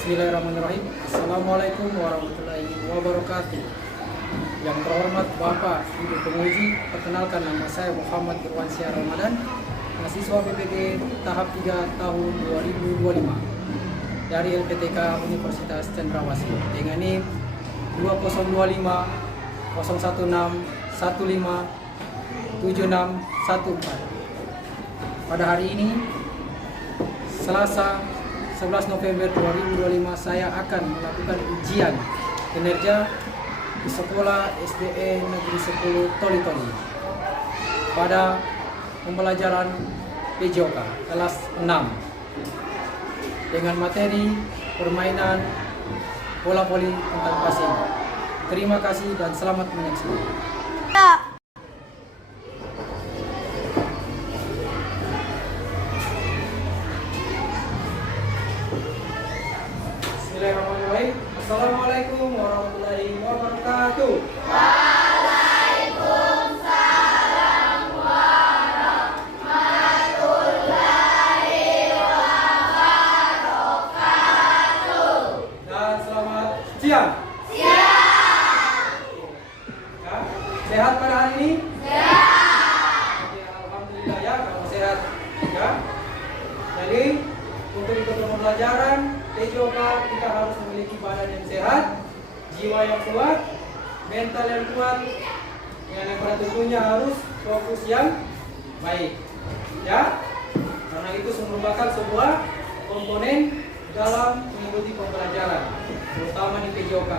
Bismillahirrahmanirrahim. Assalamualaikum warahmatullahi wabarakatuh. Yang terhormat Bapak Ibu Penguji, perkenalkan nama saya Muhammad Irwansyah Ramadan, mahasiswa PPG tahap 3 tahun 2025 dari LPTK Universitas Cendrawasih dengan NIM 2025 016 15 7614. Pada hari ini Selasa 11 November 2025 saya akan melakukan ujian kinerja di Sekolah SDE Negeri 10 Toli-Toli pada pembelajaran PJOK kelas 6 dengan materi permainan bola voli tentang passing. Terima kasih dan selamat menyaksikan. Bismillahirrahmanirrahim. Assalamualaikum warahmatullahi wabarakatuh. Waalaikumsalam warahmatullahi wabarakatuh. Dan selamat siang. Ya, sehat pada hari ini? Sehat. Oke, alhamdulillah ya kalau sehat. Ya. Jadi untuk ikut pembelajaran PJOK kita harus memiliki badan yang sehat, jiwa yang kuat, mental yang kuat, yang pada tentunya harus fokus yang baik. Ya, karena itu merupakan sebuah komponen dalam mengikuti pembelajaran, terutama di PJOK.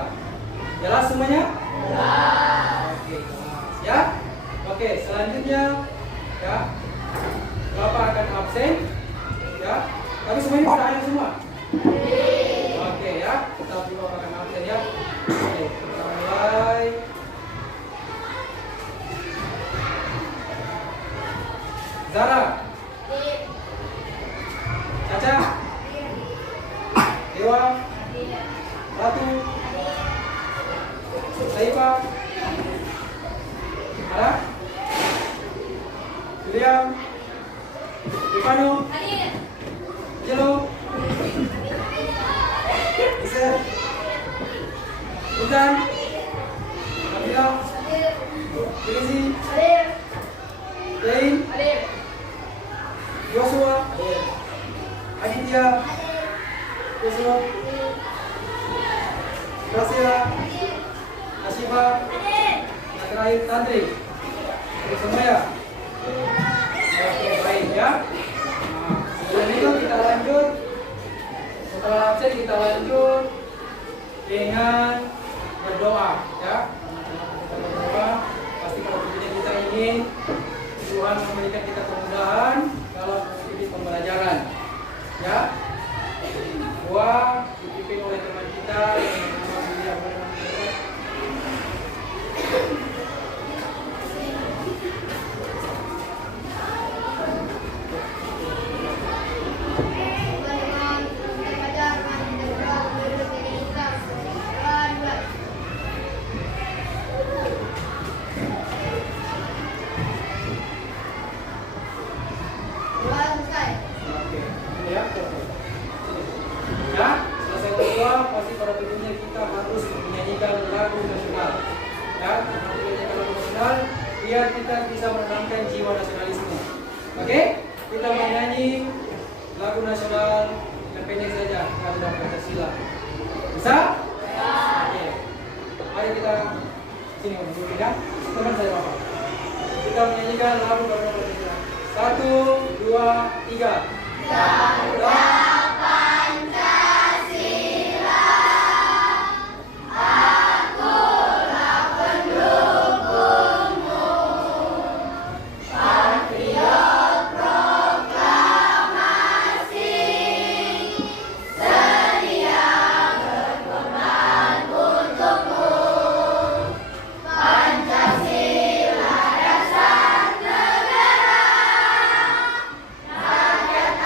Jelas semuanya? Oke, jelas ya. Oke, selanjutnya ya, Bapak akan absen. Ya, tapi semuanya sudah ada semua. Oke ya, kita dulu akan absen ya. Oke, kita mulai. Zara, Caca, Dewa, Ratu, Saifa, Ara, William, Ivano, Jelo, Iser, Intan, Nabila, Desi, Yain, Joshua, Aditya, Joshua, Gracia, Asifa, yang terakhir Tantri. Oke, semua ya? Oke, baik ya. Nah, sebelum itu kita lanjut. Setelah absen kita lanjut dengan berdoa ya. Kita berdoa, pasti kalau tentunya kita ingin Tuhan memberikan kita kemudahan dalam mengikuti pembelajaran ya. Doa dipimpin oleh teman kita yang bernama William. Ya, selesai berdoa pasti pada tentunya kita harus menyanyikan lagu nasional. Ya, menyanyikan lagu nasional biar kita bisa menanamkan jiwa nasionalisme. Oke, kita menyanyi lagu nasional yang pendek saja, lagu Pancasila. Bisa? Ya. Oke. Mari kita sini dulu ya. Teman saya Bapak. Kita menyanyikan lagu Pancasila. 1, 2, 3. Garuda Pancasila, akulah pendukungmu, patriot proklamasi, sedia berkorban untukmu. Pancasila dasar negara, rakyat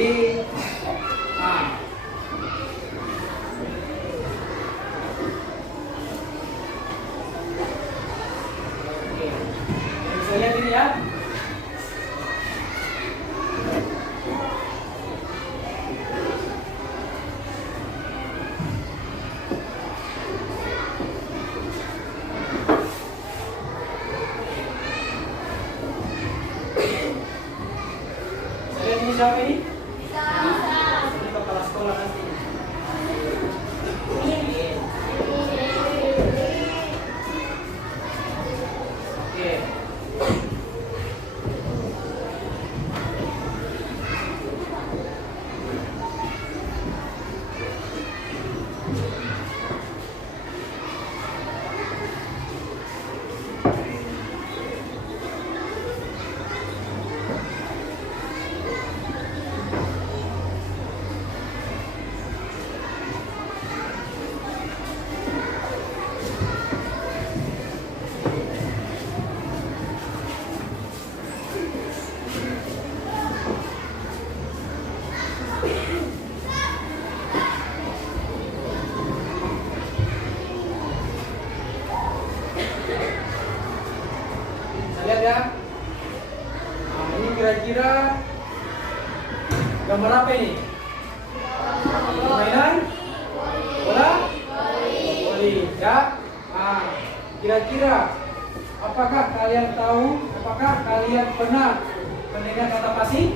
Ready? Oke. Bisa lihat ini ya. Siapa ini? Ini kepala sekolah nanti. Oke. Lihat ya. Nah, ini kira-kira gambar apa ini? Mainan? Bola? Voli. Ya. Nah, kira-kira apakah kalian tahu? Apakah kalian pernah mendengar kata passing?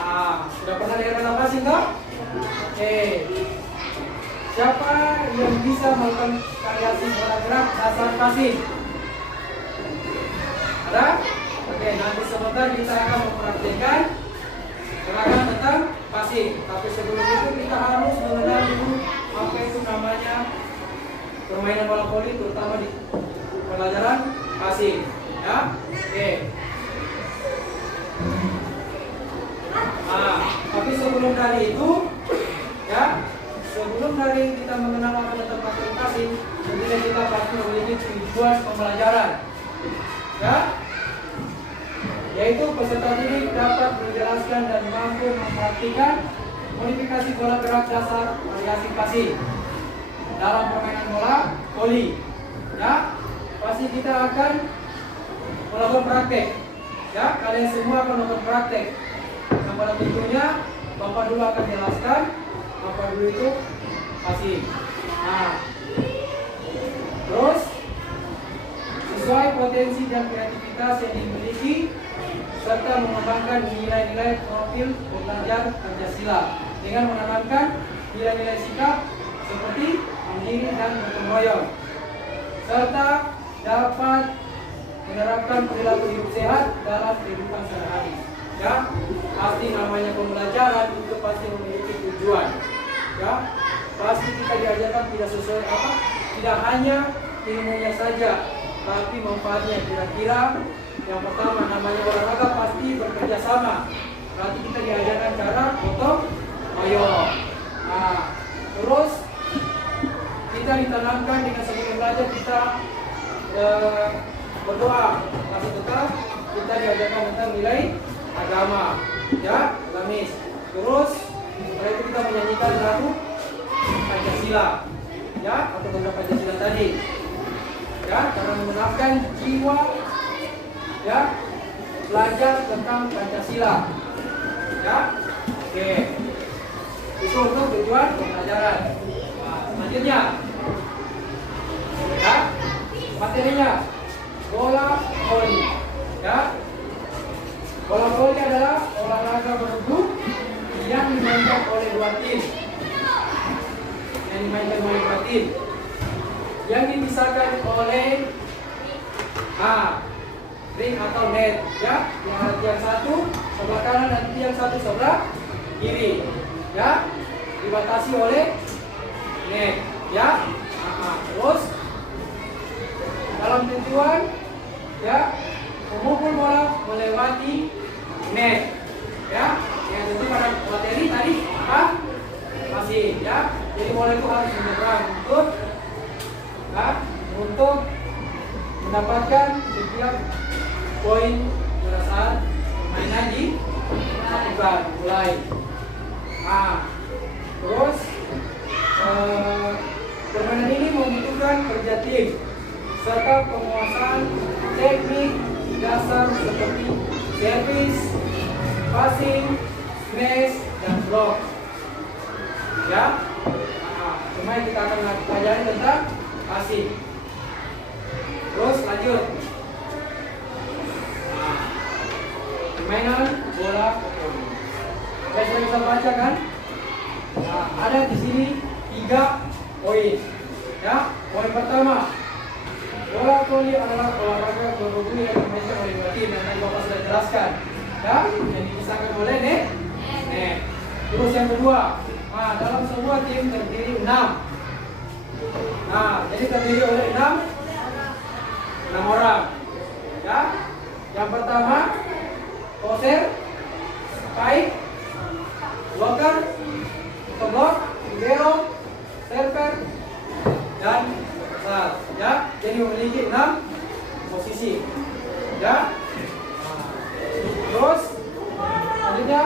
Nah, sudah pernah dengar kata passing toh? Oke. Siapa yang bisa melakukan variasi bola gerak dasar passing? Ada? Oke, nanti sebentar kita akan mempraktikkan gerakan tentang passing. Tapi sebelum itu kita harus mengenal dulu apa itu namanya permainan bola voli, terutama di pelajaran passing. Ya, oke. Nah, tapi sebelum dari itu, ya, sebelum dari kita mengenal apa tentang passing, tentunya kita pasti memiliki tujuan pembelajaran. Ya, yaitu peserta didik dapat menjelaskan dan mampu mempraktikkan modifikasi bola gerak dasar variasi passing dalam permainan bola voli. Ya, pasti kita akan melakukan praktek. Ya, kalian semua akan melakukan praktek. Yang pada tentunya Bapak dulu akan jelaskan apa dulu itu passing. Nah, terus sesuai potensi dan kreativitas yang dimiliki serta mengembangkan nilai-nilai profil pembelajar Pancasila dengan menanamkan nilai-nilai sikap seperti mandiri dan gotong royong, serta dapat menerapkan perilaku hidup sehat dalam kehidupan sehari-hari. Ya, pasti namanya pembelajaran itu pasti memiliki tujuan. Ya, pasti kita diajarkan tidak sesuai apa, tidak hanya ilmunya saja, tapi manfaatnya. Kira-kira yang pertama namanya olahraga pasti bekerja sama. Berarti kita diajarkan cara gotong royong. Nah, terus kita ditanamkan dengan sebelum belajar kita berdoa. Masih tetap kita diajarkan tentang nilai agama, ya, agamis. Terus setelah itu kita menyanyikan lagu Pancasila, ya, atau tentang Pancasila tadi. Ya, karena menerapkan jiwa, ya, belajar tentang Pancasila. Ya, oke. Itu untuk tujuan pembelajaran. Nah, selanjutnya, ya, materinya bola voli. Ya, bola voli adalah olahraga bergu yang dimainkan oleh dua tim. Yang dipisahkan oleh ring atau net, ya, yang satu sebelah kanan dan yang satu sebelah kiri, ya, dibatasi oleh net, ya. Terus dalam tujuan, ya, memukul bola melewati net, ya, yang tentu pada materi tadi apa? Passing, ya. Jadi bola itu harus menyeberang untuk mendapatkan sekian poin pada saat permainan di lakukan. Mulai. Nah, terus permainan ini membutuhkan kerja tim serta penguasaan teknik dasar seperti servis, passing, smash, dan block. Ya. Nah, cuma kita akan pelajari tentang passing. Terus lanjut. Nah, permainan bola voli. Kita sudah bisa baca kan? Nah, ada di sini 3 poin. Ya, poin pertama, bola voli adalah olahraga berhubung yang dimainkan oleh dua tim yang tadi Bapak sudah jelaskan. Ya, yang dipisahkan oleh net. Terus yang kedua, nah, dalam sebuah tim terdiri 6. Nah, jadi terdiri oleh 6 orang. Ya, yang pertama, poser, spike, blocker, block, libero, server, dan sal. Ya, jadi memiliki 6 posisi. Ya. Terus selanjutnya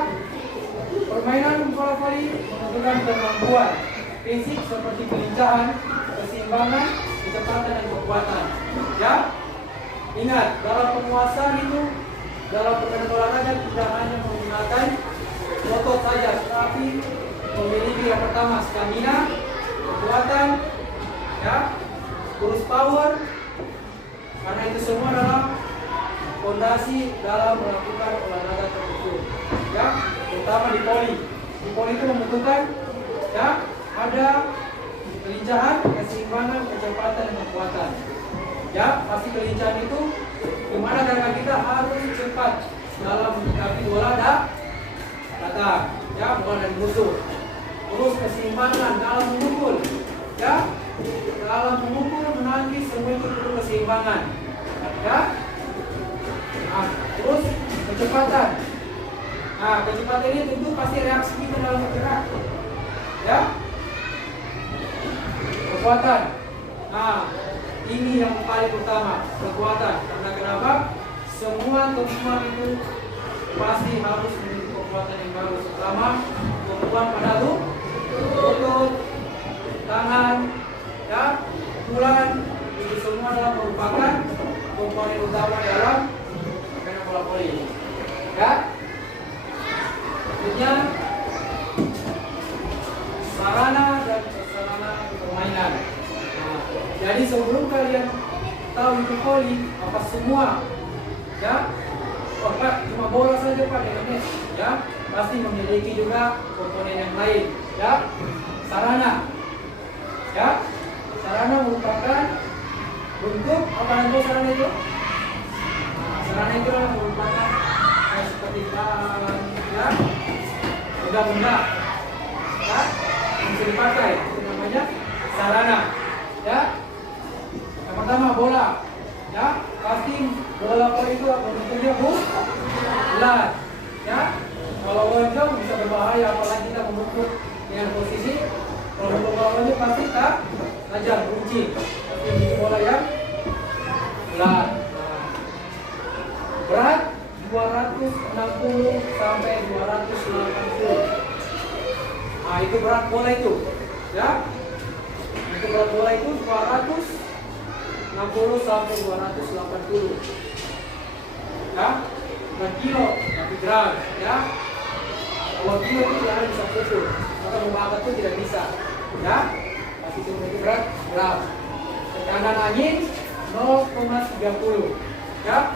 permainan bola voli membutuhkan kemampuan fisik seperti kelincahan, keseimbangan, kecepatan, dan kekuatan. Ya. Ingat, dalam penguasaan itu dalam permainan olahraga tidak hanya menggunakan otot saja, tetapi memiliki yang pertama stamina, kekuatan, ya, terus power, karena itu semua adalah fondasi dalam melakukan olahraga tertentu. Ya, terutama di voli. Di voli itu membutuhkan, ya, ada kelincahan, keseimbangan, kecepatan, dan kekuatan. Ya, pasti kelincahan itu dimana gerakan kita harus cepat dalam menyikapi bola datang, ya, bola dari musuh. Terus keseimbangan dalam memukul, ya, dalam memukul, menangkis, semua itu perlu keseimbangan, ya. Nah, terus kecepatan. Nah, kecepatan ini tentu pasti reaksi kita dalam bergerak, ya. Kekuatan. Nah, ini yang paling utama, kekuatan. Karena kenapa? Semua temuan itu pasti harus memiliki kekuatan yang bagus. Pertama, kekuatan pada lutut, tangan, ya, tulang. Itu semua adalah merupakan komponen utama dalam permainan bola voli. Ya. Selanjutnya, sarana dan prasarana permainan. Nah, jadi sebelum kalian tahu itu voli, apa semua, ya, oh, Pak, cuma bola saja Pak dengan net, ya, pasti memiliki juga komponen yang lain, ya. Sarana, ya, sarana merupakan bentuk apa namanya sarana itu? Nah, sarana itu adalah merupakan seperti bahan, ya, benda-benda, ya, yang bisa dipakai, itu namanya sarana, ya. Yang pertama bola, ya, pasti bola voli itu bentuknya bulat, ya. Kalau lonjong bisa berbahaya, apalagi kita membentuk dengan posisi. Kalau bentuk bola voli pasti tak tajam, kunci. Tapi ini bola yang bulat. Berat 260 sampai 280. Nah, itu berat bola itu, ya. Itu berat bola itu 260 sampai 280. Ya, bukan kilo, tapi gram, ya. Kalau kilo itu jangan bisa pukul, maka membakar itu tidak bisa, ya. Pasti cuma itu berat gram. Tekanan angin 0,30, ya.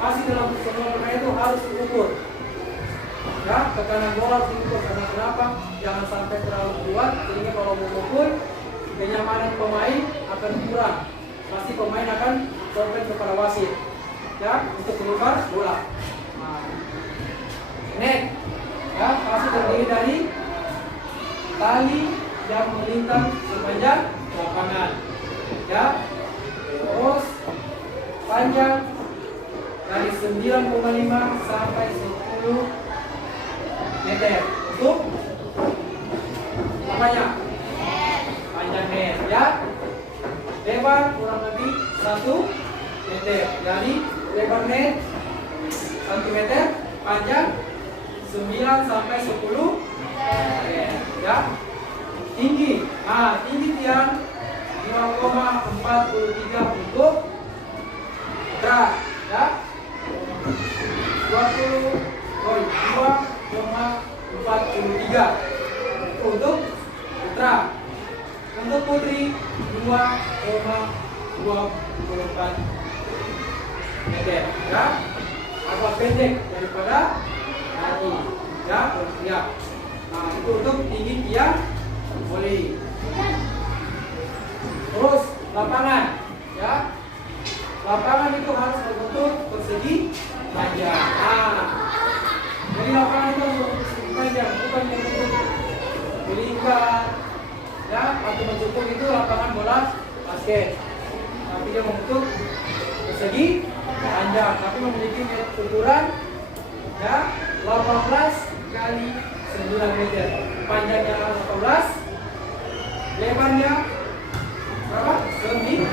Pasti dalam semua permainan itu harus diukur, ya. Tekanan bola harus diukur, karena kenapa? Jangan sampai terlalu kuat, sehingga kalau memukul kenyamanan pemain akan kurang. Pasti pemain akan komplain kepada wasit, ya, untuk menukar bola. Nah, net, ya, pasti terdiri dari tali yang melintang sepanjang lapangan, ya. Terus panjang dari 9,5 sampai 10 meter untuk apanya? Panjang net, ya. Lebar kurang lebih 1 meter. Jadi lebar net 1 meter, panjang 9 sampai 10 meter. Ya. Tinggi. Nah, tinggi tiang 5,43 untuk putra. Ya. 2,43 untuk putra. Untuk putri 2,24 meter. Ya. Agak pendek daripada laki. Ya, ya. Nah, itu untuk tinggi tiang boleh. Terus lapangan. Ya. Lapangan itu harus berbentuk persegi panjang. Nah, jadi lapangan itu harus berbentuk persegi panjang, bukan yang bentuk melingkar. Ya, atau mencukup itu lapangan bola basket. Tapi dia membentuk persegi panjang, tapi memiliki ukuran ya 18 kali 9 meter. Panjangnya 18, lebarnya berapa? 9.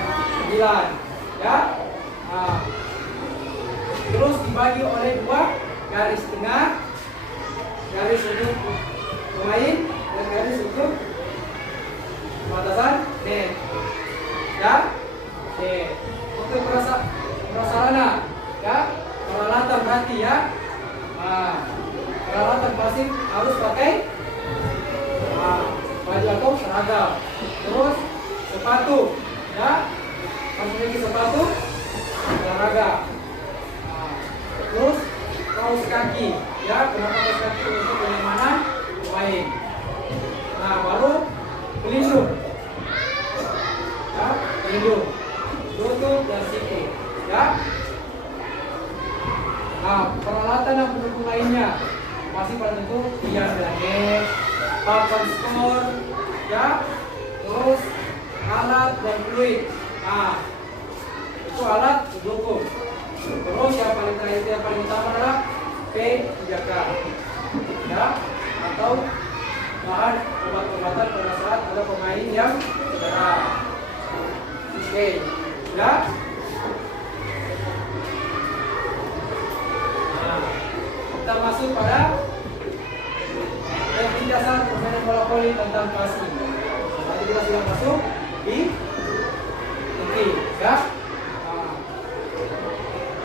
Ya. Nah, terus dibagi oleh 2 garis tengah, garis untuk pemain dan garis untuk batasan net. Ya. Oke. Untuk prasarana, ya, peralatan berarti ya. Nah, peralatan pasti harus pakai baju atau seragam. Terus sepatu, ya, harus memiliki sepatu olahraga. Terus kaos kaki, ya, kenapa kaos kaki untuk kenyamanan pemain. Nah, baru pelindung, ya, pelindung lutut dan siku, ya. Nah, peralatan yang pendukung lainnya masih pada tentu tiang dan net, papan skor, ya, terus alat dan fluid. Nah, itu alat pendukung. Terus yang paling terakhir, yang paling utama adalah P3K, ya, atau bahan obat-obatan pada saat ada pemain yang cedera. Oke, ya. Nah, kita masuk pada teknik dasar permainan bola voli tentang passing. Tadi kita sudah masuk di inti, ya.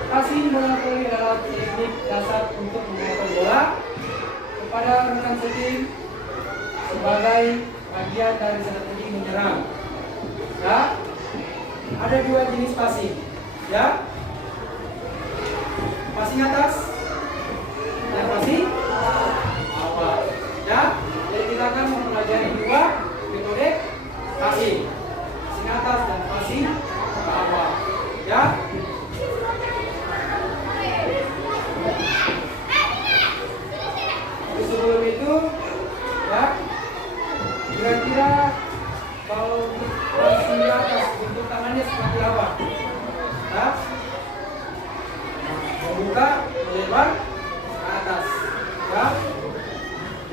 Passing bola voli adalah teknik dasar untuk menggunakan bola kepada rekan setim sebagai bagian dari strategi menyerang. Ya, ada 2 jenis passing. Ya, passing atas dan passing bawah. Ya, jadi kita akan mempelajari 2 metode passing atas dan passing bawah. Ya. Sebelum itu, ya, kira-kira kalau passing di atas bentuk tangannya seperti apa? Ya, membuka, melebar ke atas, ya,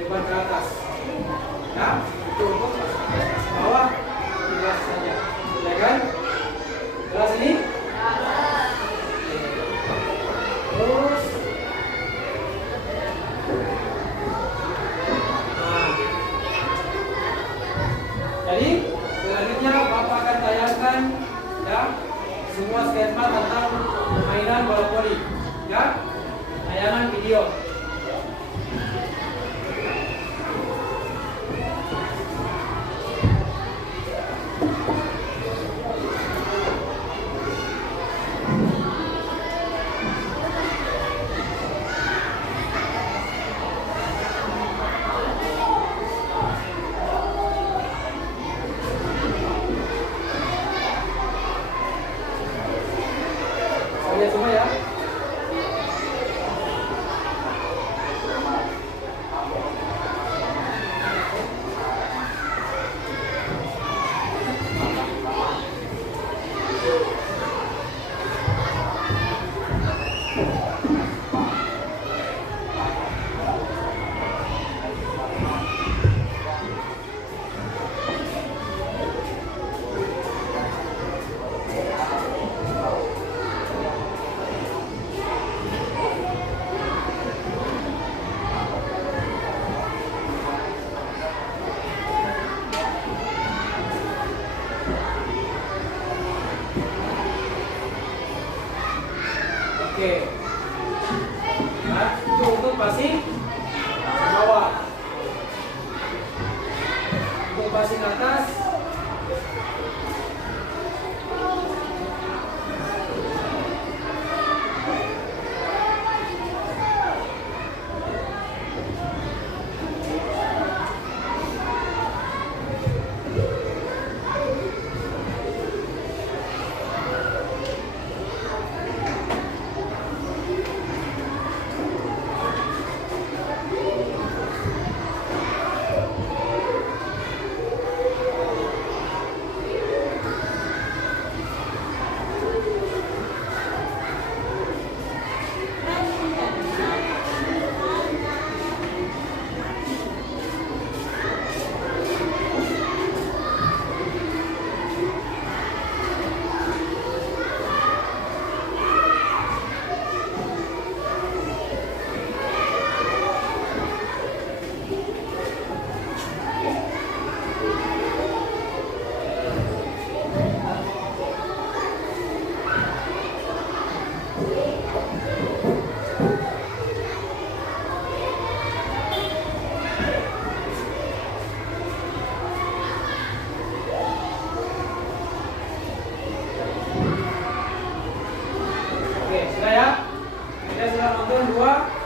lebar ke atas, ya, itu untuk passing bawah, jelas saja, ya kan? Jelas ini? Terus jadi selanjutnya Bapak akan tayangkan ya semua skema tentang permainan bola voli, ya, tayangan video. Lihat semua ya. Oke. Nah, itu untuk passing bawah. Untuk passing atas.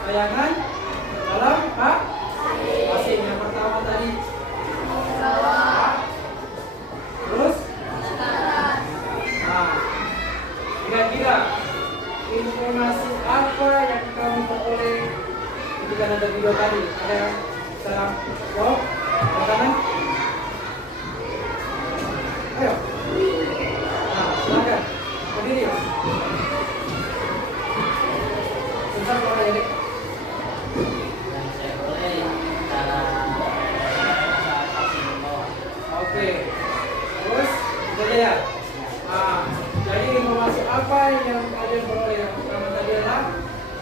Tayangan dalam passing. Yang pertama tadi terus kira-kira informasi apa yang kamu peroleh ketika nonton video tadi? Ada yang bisa jawab? Silakan. Ayo. Silakan. Berdiri. Sebentar kalau ada. Oke, terus itu aja ya. Jadi informasi apa yang kalian peroleh? Yang pertama tadi adalah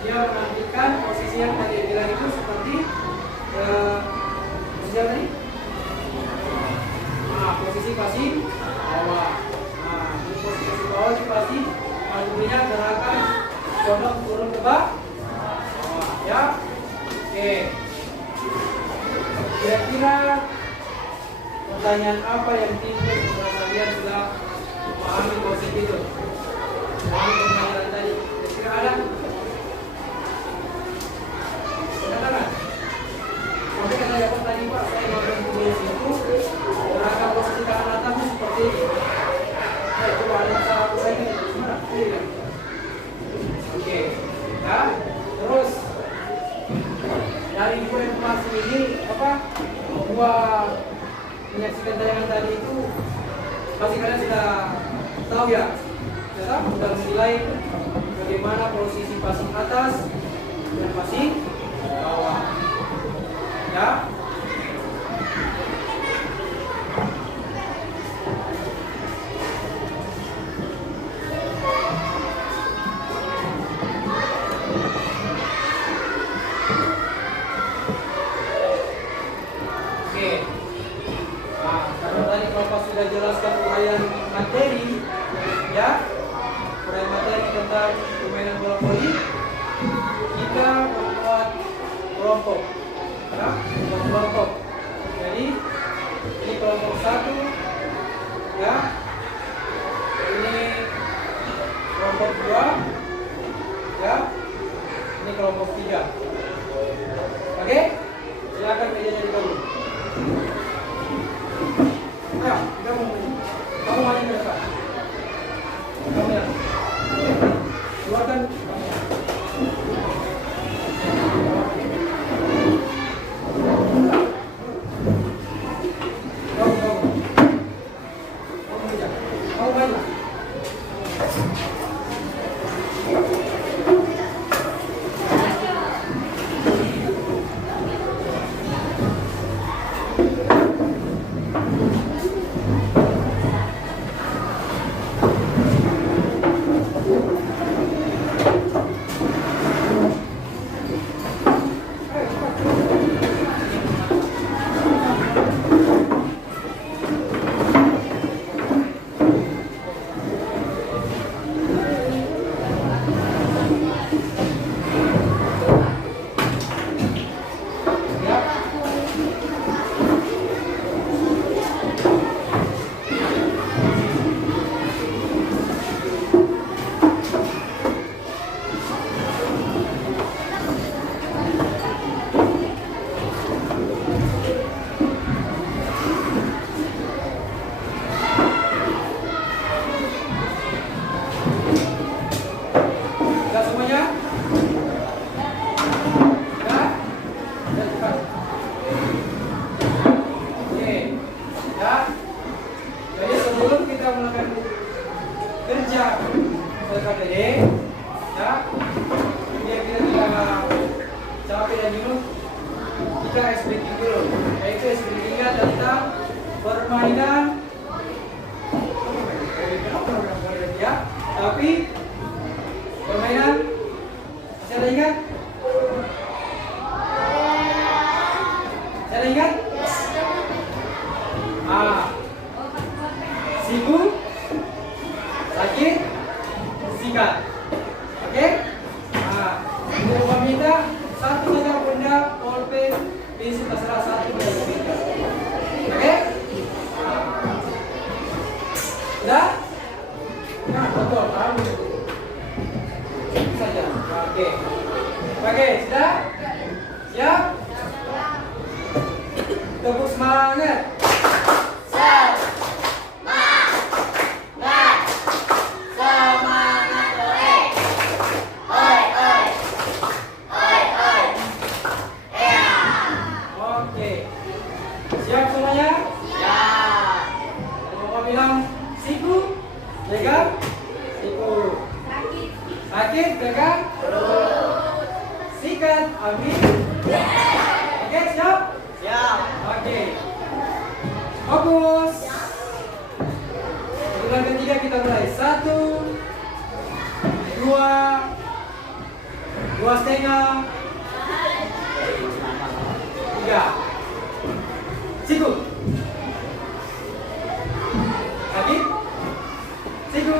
dia menampilkan posisi yang tadi bilang itu seperti posisi apa tadi? Posisi passing bawah. Di posisi bawah itu pasti artinya gerakan condong turun ke bawah, ya. Oke. Kira-kira pertanyaan apa yang timbul setelah kalian sudah memahami konsep itu? Memahami pembelajaran tadi. Kira-kira ada? Katakan. Sampai kata dapat tadi Pak, saya mau tulis itu gerakan posisi tangan atas seperti ini. Coba ada salah saya ini gimana? Oke. Ya. Terus dari dua informasi ini dua menyaksikan tayangan tadi itu pasti kalian sudah tahu ya, sudah menilai bagaimana posisi passing atas dan passing bawah, ya. Sudah jelaskan uraian materi, ya, uraian materi tentang permainan bola voli. Kita membuat kelompok, ya, kelompok. Jadi ini kelompok 1, ya, ini kelompok 2, ya, ini kelompok 3. Oke, silakan mejanya dibagi. Ayo, kamu maju ke depan. Kamu ya. Keluarkan. Kamu maju. Ya, kemudian kita tidak capek dan jenuh, kita ice breaking dulu. Yaitu ice breakingnya tentang permainan. Ya, tapi permainan masih ada ingat? Masih ada ingat? Siku, sakit, sikat. Oke? Untuk meminta satu saja benda, pulpen, pensil terserah satu dari kita. Oke? Sudah? Nah, betul, tahu. Saja. Oke. Oke, sudah? Siap? Tepuk semangat. Oke. Siap semuanya? Siap. Bapak bilang siku, pegang, siku. Sakit, pegang. Sikat, ambil. Oke, siap? Siap. Oke. Fokus. Ulang ketiga kita mulai. 1, 2, 2,5, 3. Siku. Sakit. Siku.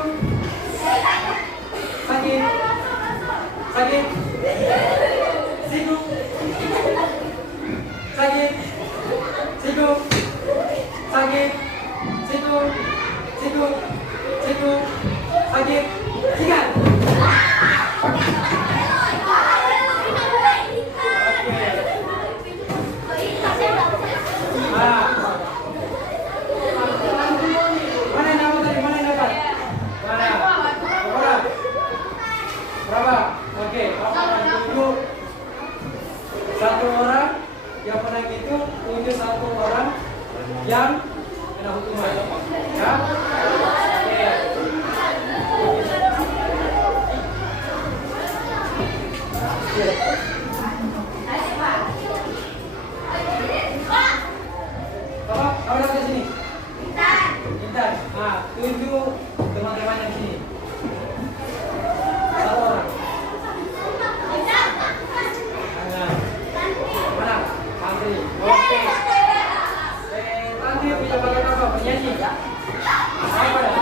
Sakit. Sakit. Siku. Sakit. Siku. Sakit. Siku. Siku. Siku. Sakit. Sikat. Mana yang dapat tadi? Mana yang dapat? Mana? Berapa? Berapa? Oke, Bapak tunjuk satu orang yang pernah gitu, tunjuk satu orang yang kena hukuman. Ya? Oke. Bapak, kamu datang ke sini. Intan. Tunjuk teman-teman yang sini. Satu orang. Mana? Tantri. Oke. Tantri punya bakat apa? Penyanyi? Apa dah?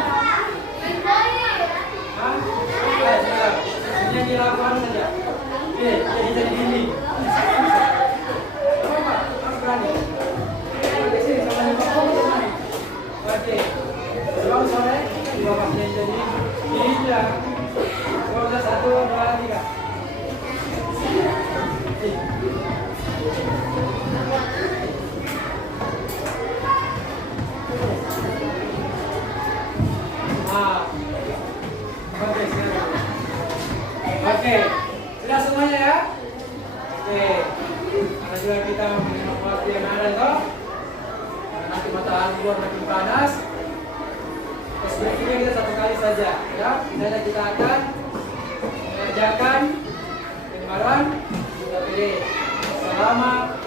Penyanyi lagu apa saja? Oke, jadi gini. Apa? Kamu berani? Oke, sini sama dengan Bapak. Oke. Selamat sore. Bapak penyanyi jadi. Iya. 1, 2, 3. Oke, sudah semuanya ya? Oke, karena juga kita menerima waktu yang ada itu, nanti matahari luar makin panas. Sebenarnya kita satu kali saja, ya. Misalnya kita akan mengerjakan lembaran kita pilih selama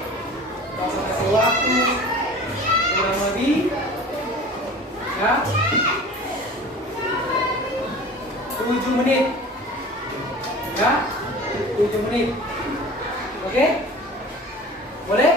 masa kasih waktu kurang lebih, ya, 7 menit. Ya, 7 menit. Oke? Boleh?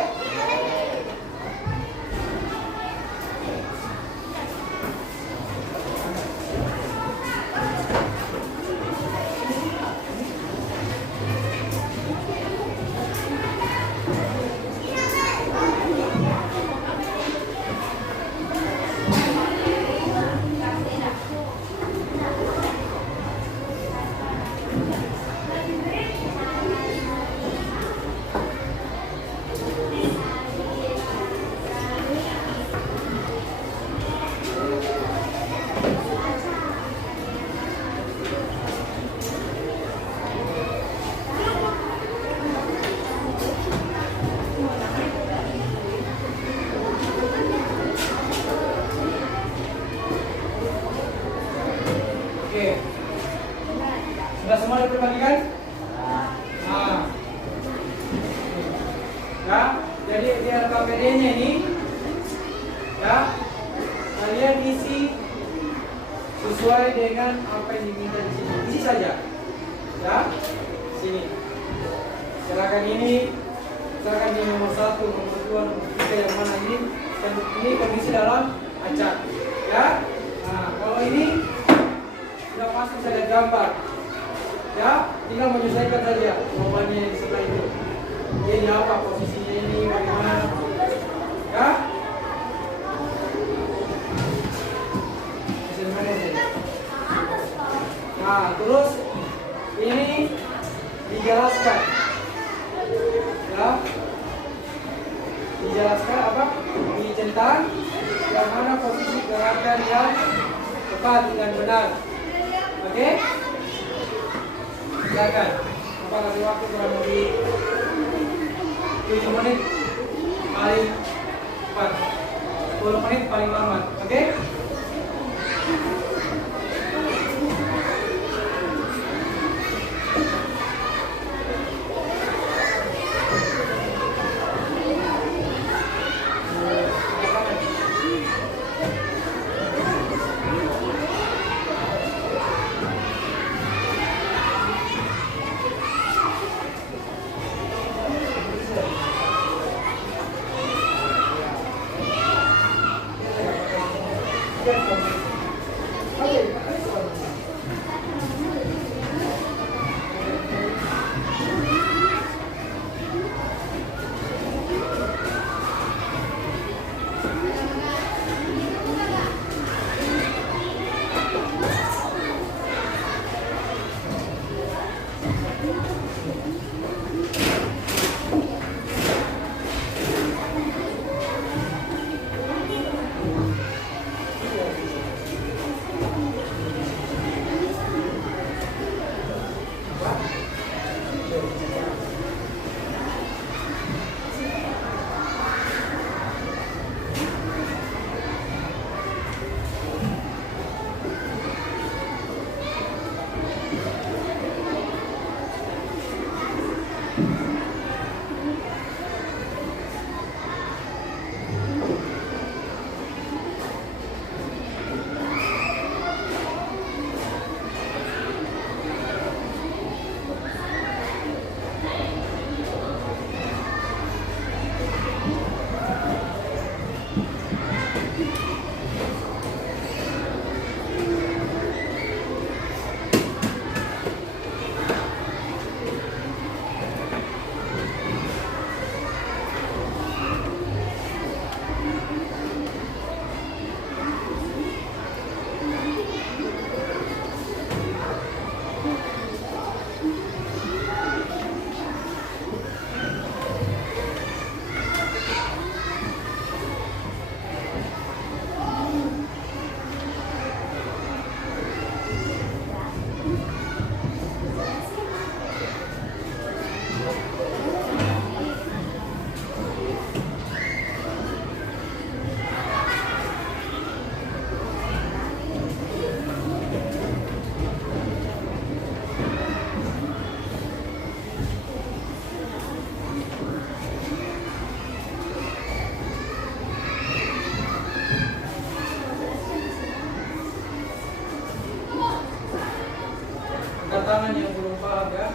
Sudah semua diperbagikan? Nah. Ya, jadi di LKPD-nya ini ya, kalian isi sesuai dengan apa yang diminta di sini. Isi saja. Ya. Sini. Silakan ini. Silakan di nomor 1, nomor 2, nomor 3 yang mana ini? Yang ini kondisi dalam acak. Ya. Nah, kalau ini sudah pasti saya gambar. Ya, tinggal menyesuaikan saja jawabannya di sebelah itu. Ini apa posisinya ini, bagaimana? Ya. Nah, terus ini dijelaskan. Ya. Dijelaskan apa? Dicentang yang mana posisi gerakan yang tepat dan benar. Oke? Silakan. Apa kasih waktu kurang lebih 7 menit paling cepat, 10 menit paling lambat. Oke? Tangan yang belum paham ya.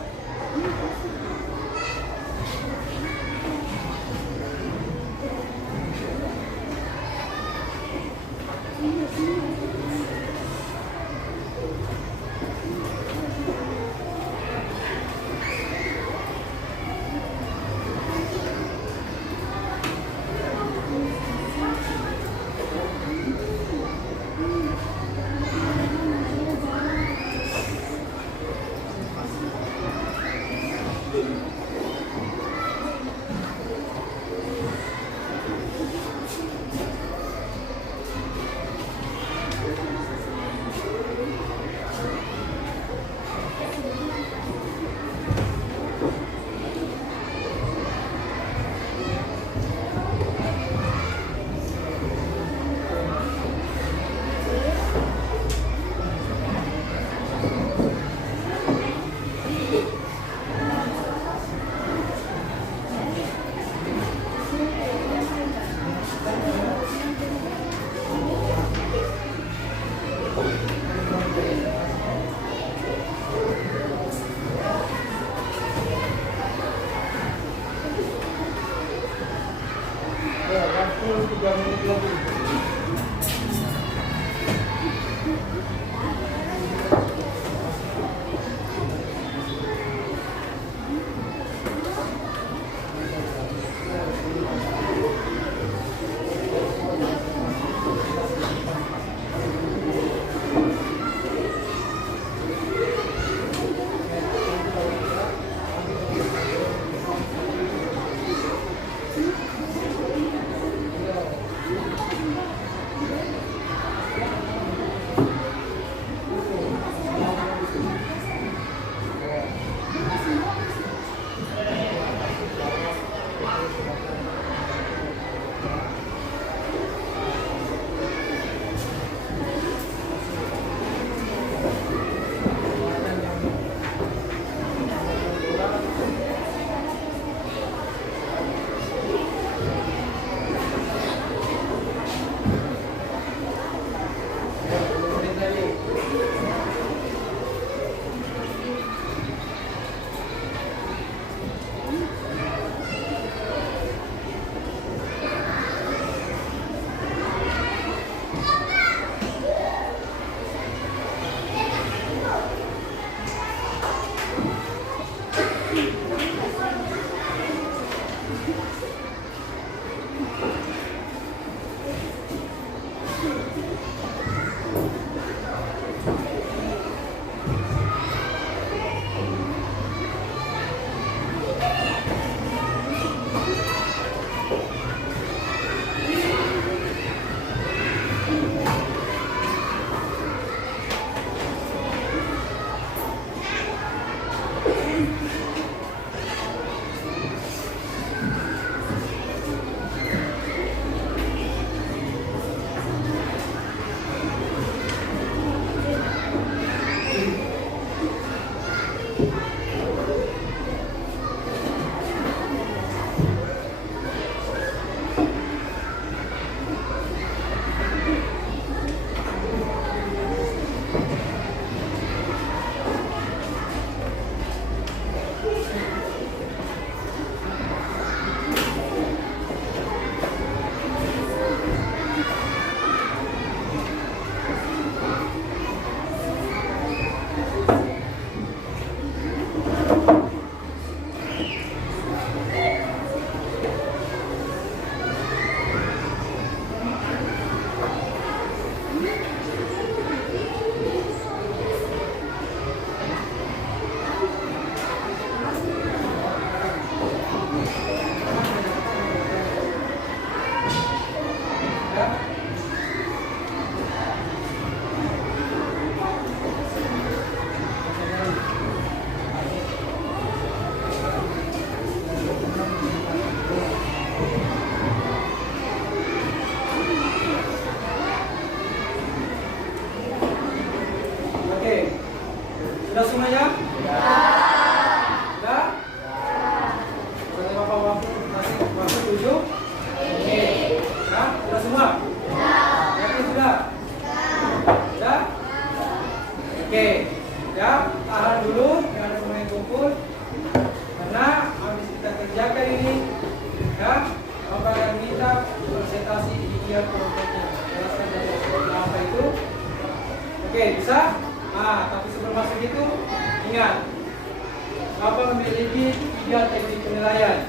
Bapak memiliki 3 teknik penilaian.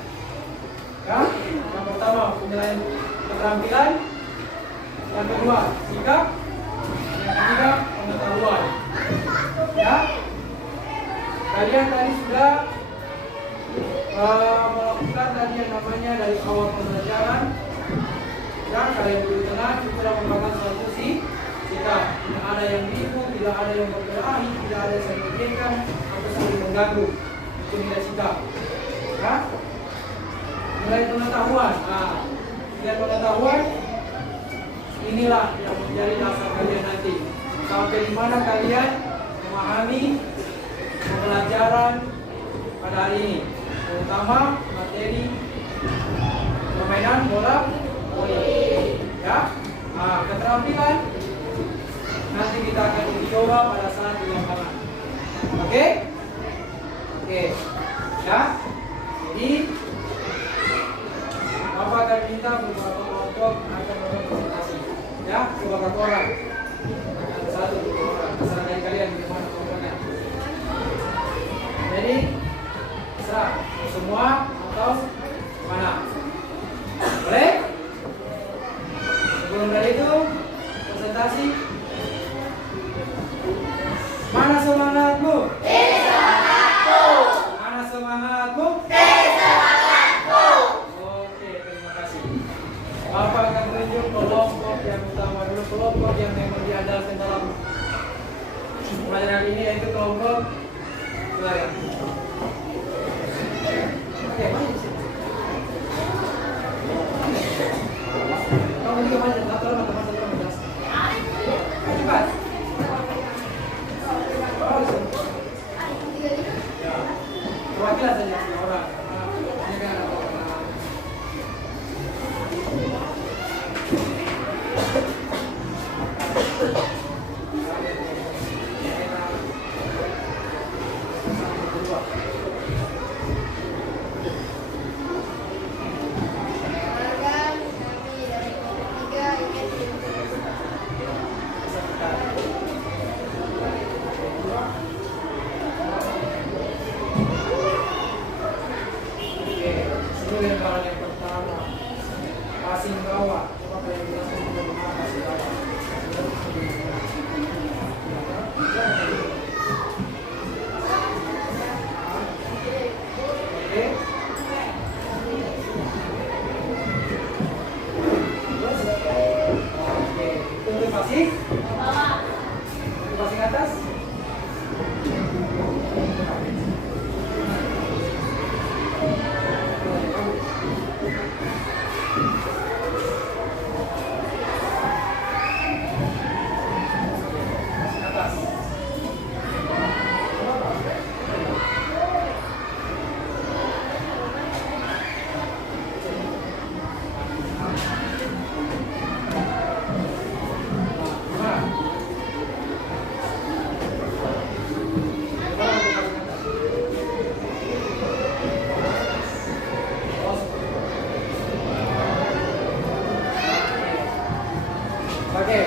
Ya, yang pertama penilaian keterampilan, yang kedua sikap, yang ketiga pengetahuan. Ya, kalian tadi sudah melakukan tadi yang namanya dari awal pembelajaran. Ya, kalian dulu tenang, sudah merupakan suatu sikap. Tidak ada yang ribut, tidak ada yang berkelahi, tidak ada yang saling menjengkelkan atau saling mengganggu. Itu nilai sikap. Ya, nilai pengetahuan. Nah, nilai pengetahuan inilah yang menjadi dasar kalian nanti. Sampai di mana kalian memahami pembelajaran pada hari ini, terutama materi permainan bola voli. Ya, nah, keterampilan nanti kita akan coba pada saat di lapangan. Oke? Oke. Ya. Jadi Bapak akan minta beberapa kelompok akan melakukan presentasi. Ya, beberapa orang. Akan satu orang. Terserah dari kalian bagaimana kelompoknya. Jadi, terserah semua atau mana? Boleh? Sebelum dari itu presentasi. Mana semangatmu? Semangatku. Mana semangatmu? Semangatku. Oke, terima kasih. Bapak akan tunjuk kelompok yang utama dulu, kelompok yang memang diandalkan dalam pelajaran ini, yaitu kelompok wilayah. Oke, mari di sini. Kamu juga maju, atau teman-teman jelas. Cepat. Perwakilan saja orang. Ini kan yang pertama, passing bawah. Coba kalian jelaskan bagaimana passing bawah. Oke. Oke. Itu untuk passing. Untuk passing atas. Oke,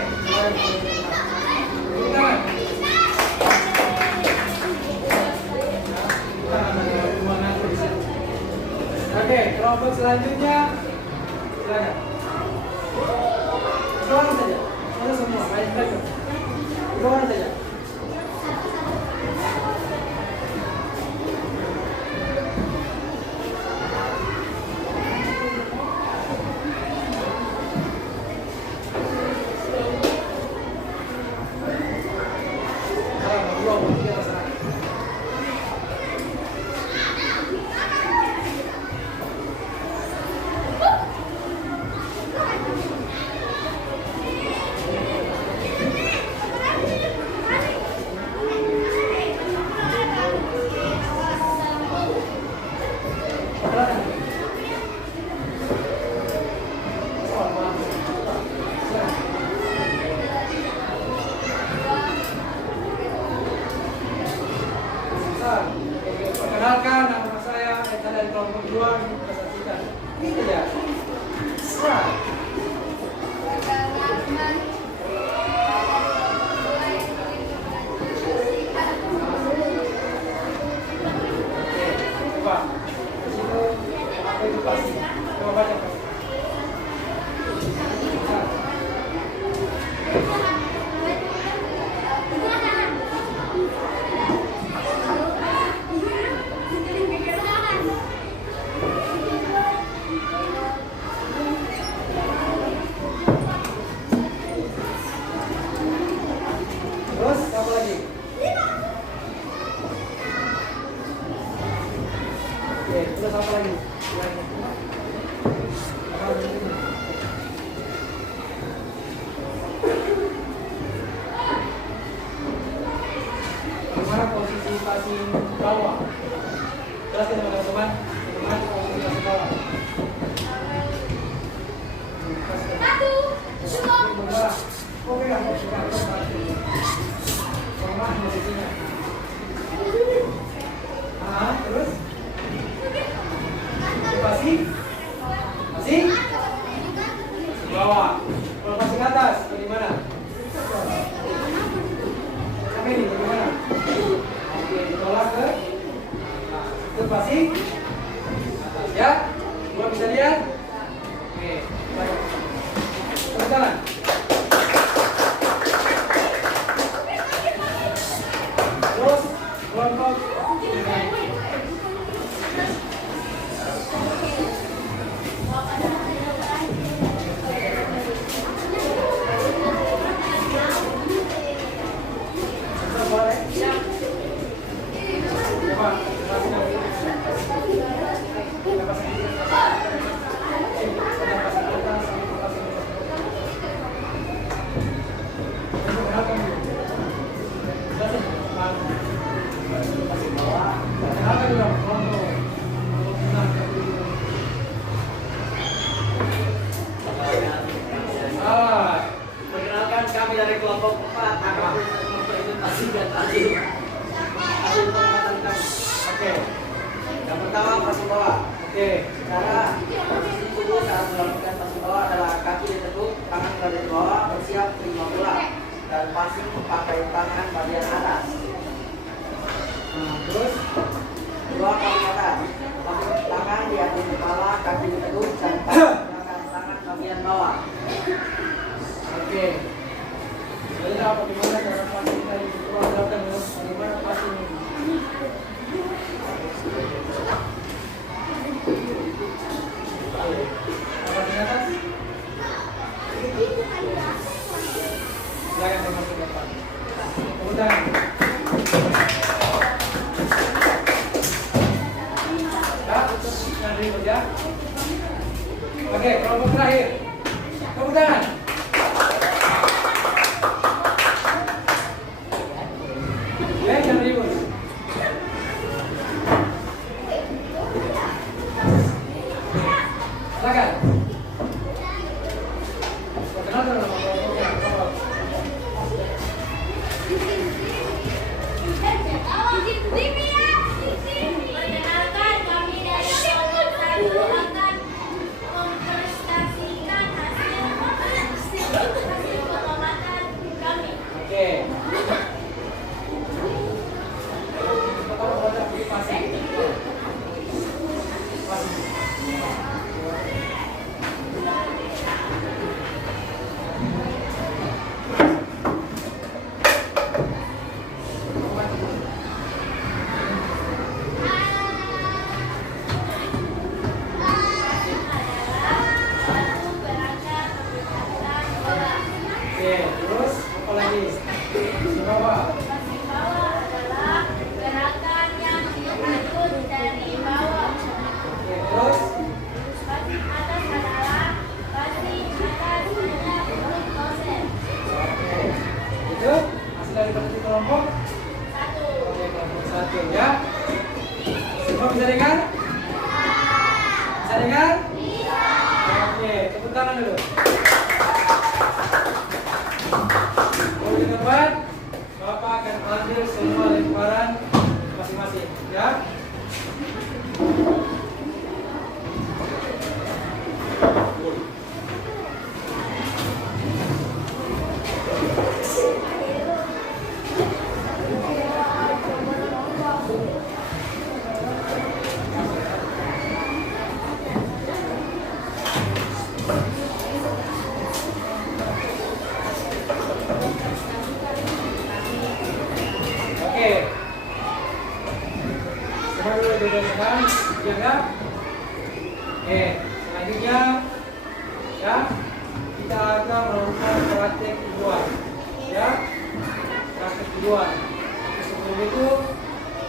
oke, kelompok selanjutnya, silakan. Dua orang saja, mana semua, main belakang. Dua orang saja. Perkenalkan, nama saya Eta dari kelompok 2 presentasikan. Gitu ya. Oke. Oke, terus apa lagi? Bagaimana posisi pasien bawah? Jelaskan teman-teman. Bagaimana posisi pasien bawah? Oke lah, posisinya. Terus? Masih? Di bawah. Kalau masih ke atas, bagaimana? Sampai ini, bagaimana? Oke, ditolak ke itu masih atas ya. Gua bisa lihat? Oke, baik. Tepuk tangan. Terus, kelompok Perkenalkan kami dari kelompok 4 akan mempresentasi dan hasil pengamatan kami. Oke. Yang pertama pasien bawah. Oke. Cara posisi tubuh saat melakukan pasien bawah adalah kaki ditekuk, tangan berada di bawah, bersiap terima bola dan passing pakai tangan bagian atas. Terus Dua kali atas, passing tangan di atas kepala, kaki ditekuk dan menggunakan tangan bagian bawah. oke. Jadi apa gimana cara pasien kita itu melakukan bagaimana pasien ini? Apa di atas? Silakan termasuk Bapak. Kemudian yang berikut ya. Oke, kelompok terakhir. Tepuk tangan. Jangan ribut. Silakan. Perkenalkan nama kelompoknya. Perkenalkan, kami dari kelompok 1 akan mempresentasikan hasil pengamatan kami. Oke. Pertama baca pasien. Oke, terus apa lagi? Bawah. Pasien bawah adalah gerakan yang diikut dari bawah. Oke, terus Pasien atas adalah pasien atas hanya untuk dosen. oke. Itu hasil dari peneliti kelompok. 1. Oke, kelompok 1 ya. Semua bisa dengar? Bisa dengar? Oke, tepuk tangan dulu. Boleh teman, Bapak akan ambil semua lembaran masing-masing, ya. Oke. Semua dulu duduk-dudukan, jaga. Oke, selanjutnya ya kita akan melakukan praktek tujuan, ya. Praktek tujuan. Sebelum itu,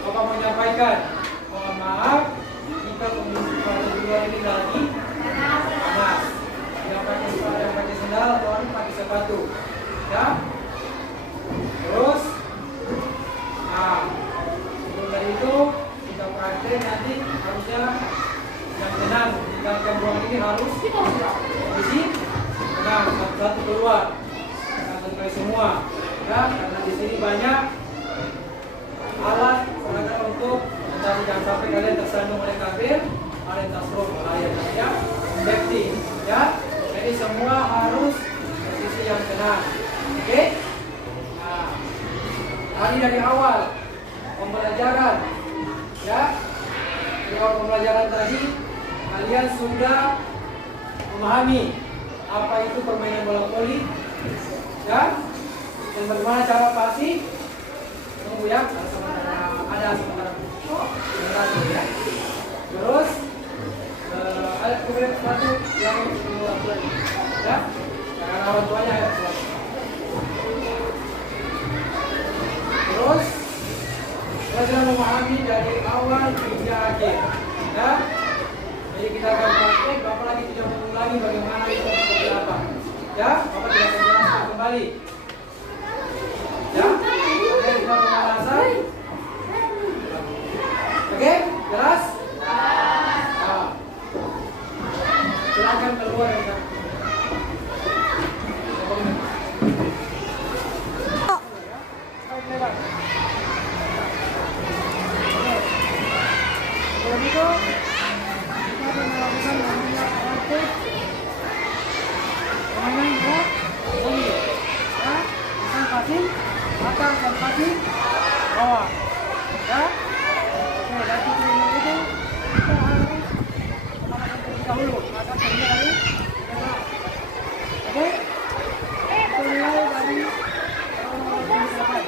Bapak menyampaikan, mohon maaf jika tingkatkan ruang ini harus isi tenang, satu keluar, jangan kali semua, ya, karena di sini banyak alat peragam untuk mencari, jangan sampai kalian tersandung oleh kafir, kalian tasroh bahaya, ya, safety, ya. Jadi semua harus posisi yang tenang, oke? Nah, tadi dari awal pembelajaran, ya, di awal pembelajaran tadi kalian sudah memahami apa itu permainan bola voli, ya, dan bagaimana cara pasti. Tunggu ya, ada sementara ya. Terus ada kemudian satu yang ya, karena orang tuanya ya. Terus kita sudah memahami dari awal hingga akhir, ya. Jadi kita akan praktek, Bapak lagi tidak mengulangi bagaimana itu seperti apa, ya. Bapak tidak akan jelaskan kembali, ya. Oke, kita pemanasan. Oke, jelas? Nah, silakan keluar ya. Kalau gitu, kita akan melakukan namanya praktek permainan bola voli, ya. Akan pasing, atas dan pasing, bawah, ya. Oke, dari ini itu kita harus melakukan terlebih dahulu, akan terlebih dari tengah. Oke, kita mulai dari depan.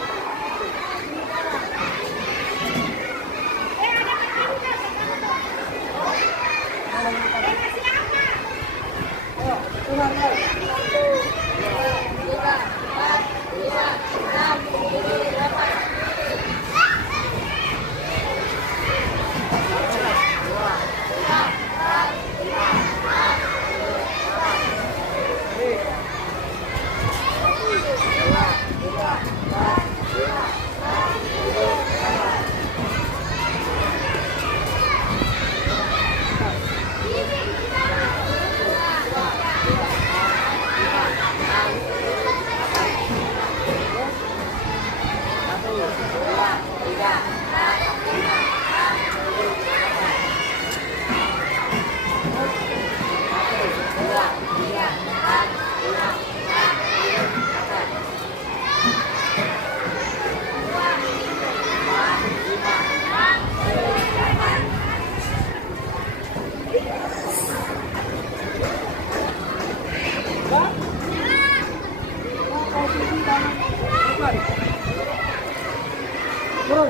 Turun.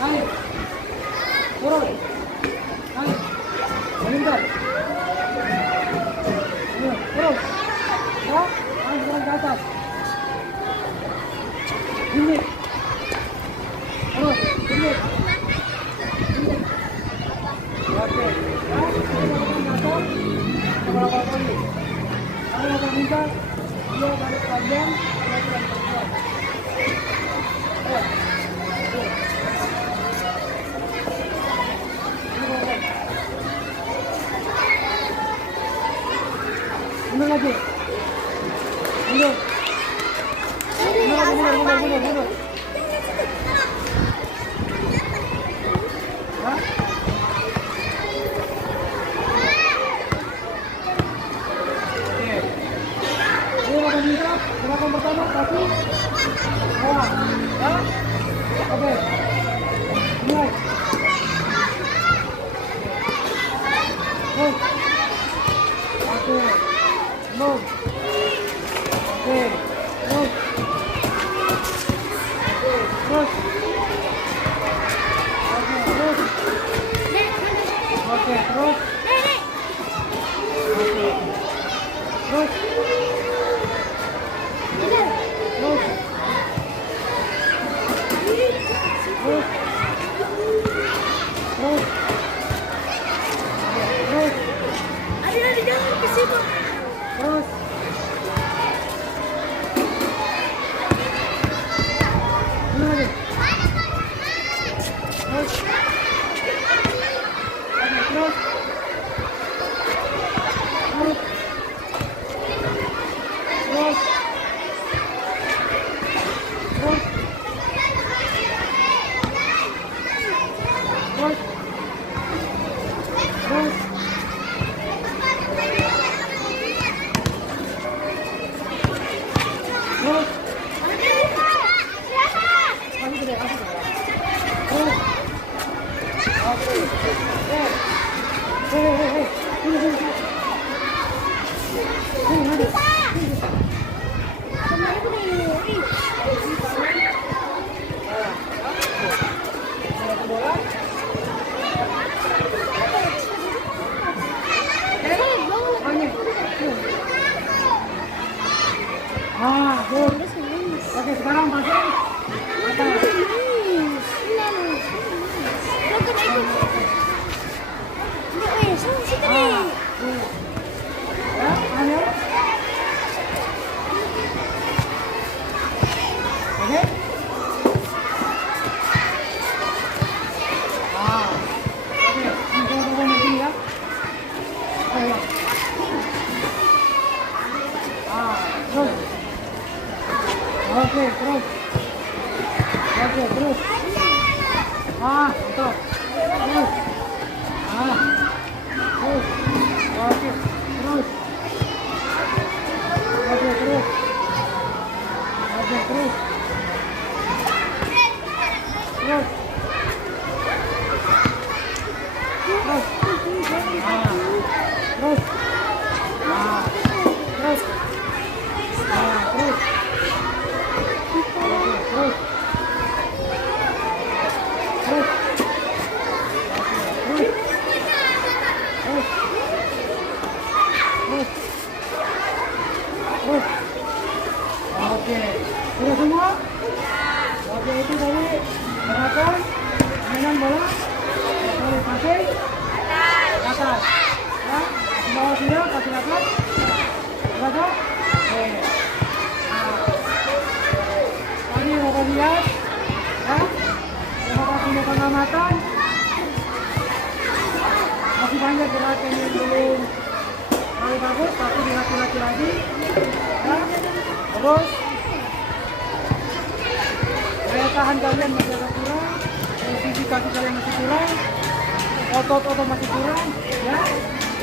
Naik. Turun. Naik. Meningkat. Turun. Ya, naik turun ke atas. Gini. Terus, gini. Gini. Oke. Ya, kita akan jatuh. Kita melakukan kali. Kalau akan meningkat, dia balik panjang, dia tidak berkuat. Mundur lagi. Mundur. Mundur. Hah? Oke. Ini akan bisa gerakan pertama kaki bawah. Ya? Oke. Mulai. Move. Oke. Move. Oke. Move. Terus. Oke, terus. Oke, terus. Oke. Terus. Terus. Terus. Terus. Terus. Adik-adik jangan ke situ. Terus. Ini lagi. Terus. Oke, terus. Terus. Terus. Terus. Terus. Terus. Terus. Kasih gede, kasih gede. Terus. Oke. Hei. Ini. Oke, sekarang pasang atas. Ya, ayo. Oke. Oke, coba di sini ya. Ayo. Terus. Oke, terus. Oke, terus. Mantap. Terus. Terus. Oke, terus. Oke, terus. Oke, terus. Terus. Terus. Terus. Terus. Terus. Terus. Terus. Terus. Oke. Sudah semua? Oke, itu tadi gerakan mainan bola dari kaki atas. Ya, di bawah sudah kaki atas. Sudah? Oke. Tadi Bapak lihat, ya, Bapak punya pengamatan, masih banyak gerakan yang belum terlalu bagus, tapi dilatih lagi, ya. Terus, daya tahan kalian masih agak kurang, posisi kaki kalian masih kurang, otot-otot masih kurang, ya,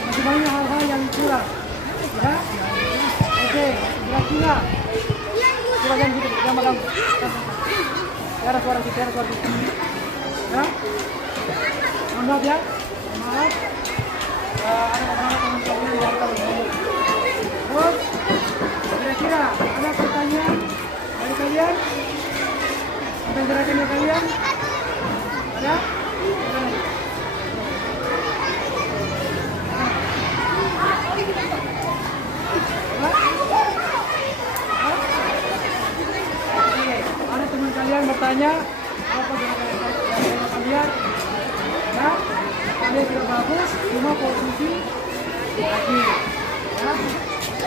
masih banyak hal-hal yang kurang, ya. Oke, kira-kira. Coba jangan gitu, jangan magang. Tiara suara gitu. Ya? Maaf ya, maaf. Ada beberapa teman-teman yang harus tahu. Terus, kira-kira ada pertanyaan dari kalian? Tentang gerakannya kalian? Ada? Ada teman kalian bertanya apa gerakan kalian? Ya, kalian sudah bagus, cuma posisi kaki. Ya,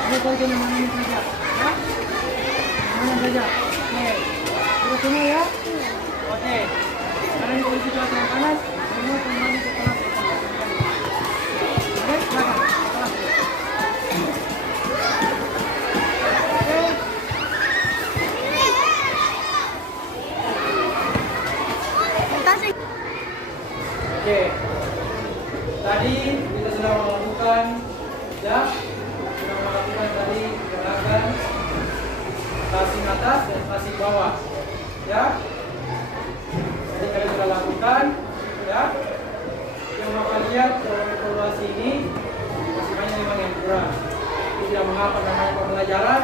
ini bagian yang mana ini saja. Ya, mana saja. Oke, sudah semua ya? Oke. Sekarang posisi kaki yang kanan, semua kembali ke kelas. Oke, silakan. Oke, tadi kita sudah melakukan, ya, tadi gerakan passing atas dan passing bawah, ya. Jadi kalian sudah lakukan, ya. Yang Bapak lihat dalam evaluasi ini masih banyak memang yang kurang. Ini tidak mengapa namanya pembelajaran,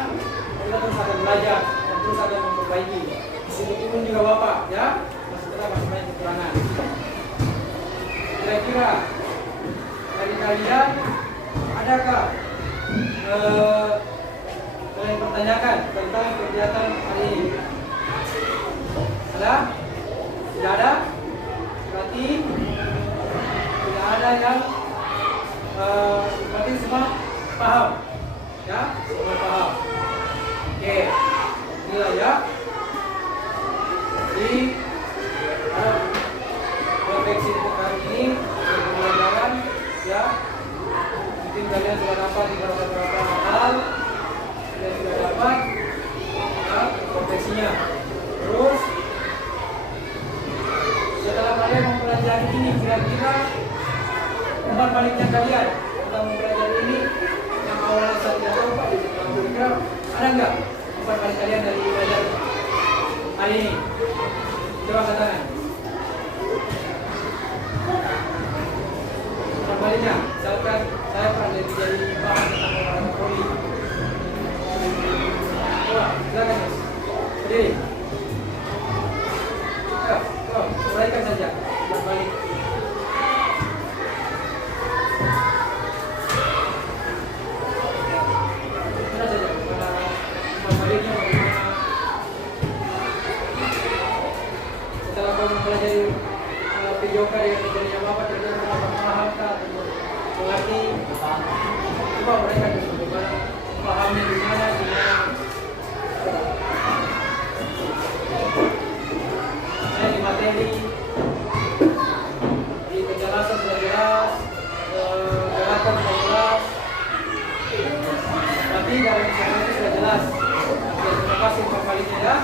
kita terus akan belajar dan terus akan memperbaiki. Meskipun juga Bapak, ya, masih banyak kekurangan. Kira-kira dari kalian adakah kalian pertanyakan tentang kegiatan hari ini? Ada? Tidak ada? Berarti tidak ada yang berarti semua paham, ya? Semua paham. Oke, inilah ya. Jadi refleksi untuk hari ini pembelajaran mempelajari ini kira-kira umpan baliknya kalian tentang mempelajari ini yang awalnya saya tidak tahu Pak, kira ada nggak umpan balik kalian dari belajar hari ini? Coba katakan. Umpan baliknya, misalkan saya pernah jadi bahan tentang olahraga poli. Coba, silakan Mas. Berdiri. Uraikan saja umpan balik. Mana saja umpan baliknya bagaimana? Setelah kau mempelajari video yang menjadi apa terjadi paham tak mengerti? Coba uraikan dulu bagaimana pahamnya di mana? Di materi, di penjelasan sudah jelas, gerakan sudah jelas, tapi dalam cara itu sudah jelas. Oke, terima kasih Pak Khalidnya ya.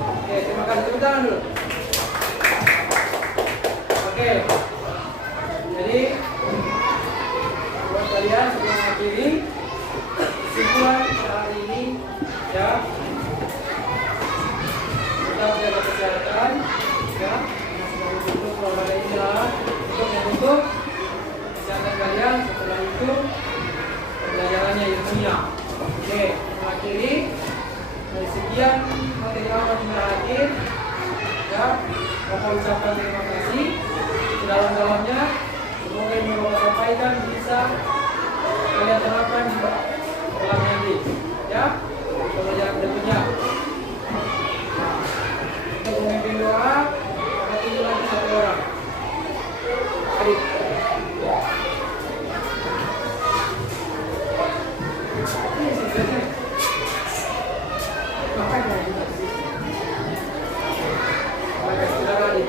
Oke, terima kasih, tepuk tangan dulu. Oke, jadi buat kalian sebelum mengakhiri kesimpulan hari ini ya, tetap jaga kesehatan ya, untuk olahraga ini lah untuk membentuk kesehatan kalian. Setelah itu pembelajarannya ilmunya. Oke, mengakhiri dari sekian materi awal yang hadir ya, Bapak ucapkan terima kasih sedalam-dalamnya. Semoga yang Bapak sampaikan bisa kalian terapkan di dalam nanti ya, pembelajaran berikutnya. Untuk memimpin doa, maka tunggu lagi satu orang. Adik. Makan ya juga. Oke, silakan adik.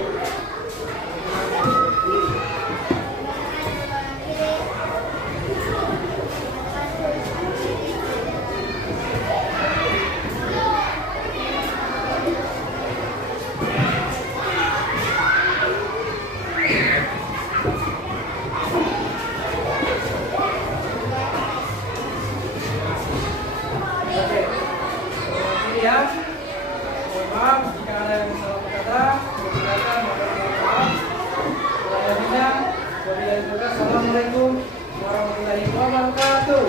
Ya, mohon maaf jika ada yang salah berkata, silakan mohon maaf. Wabillahi taufiq. Assalamualaikum warahmatullahi wabarakatuh.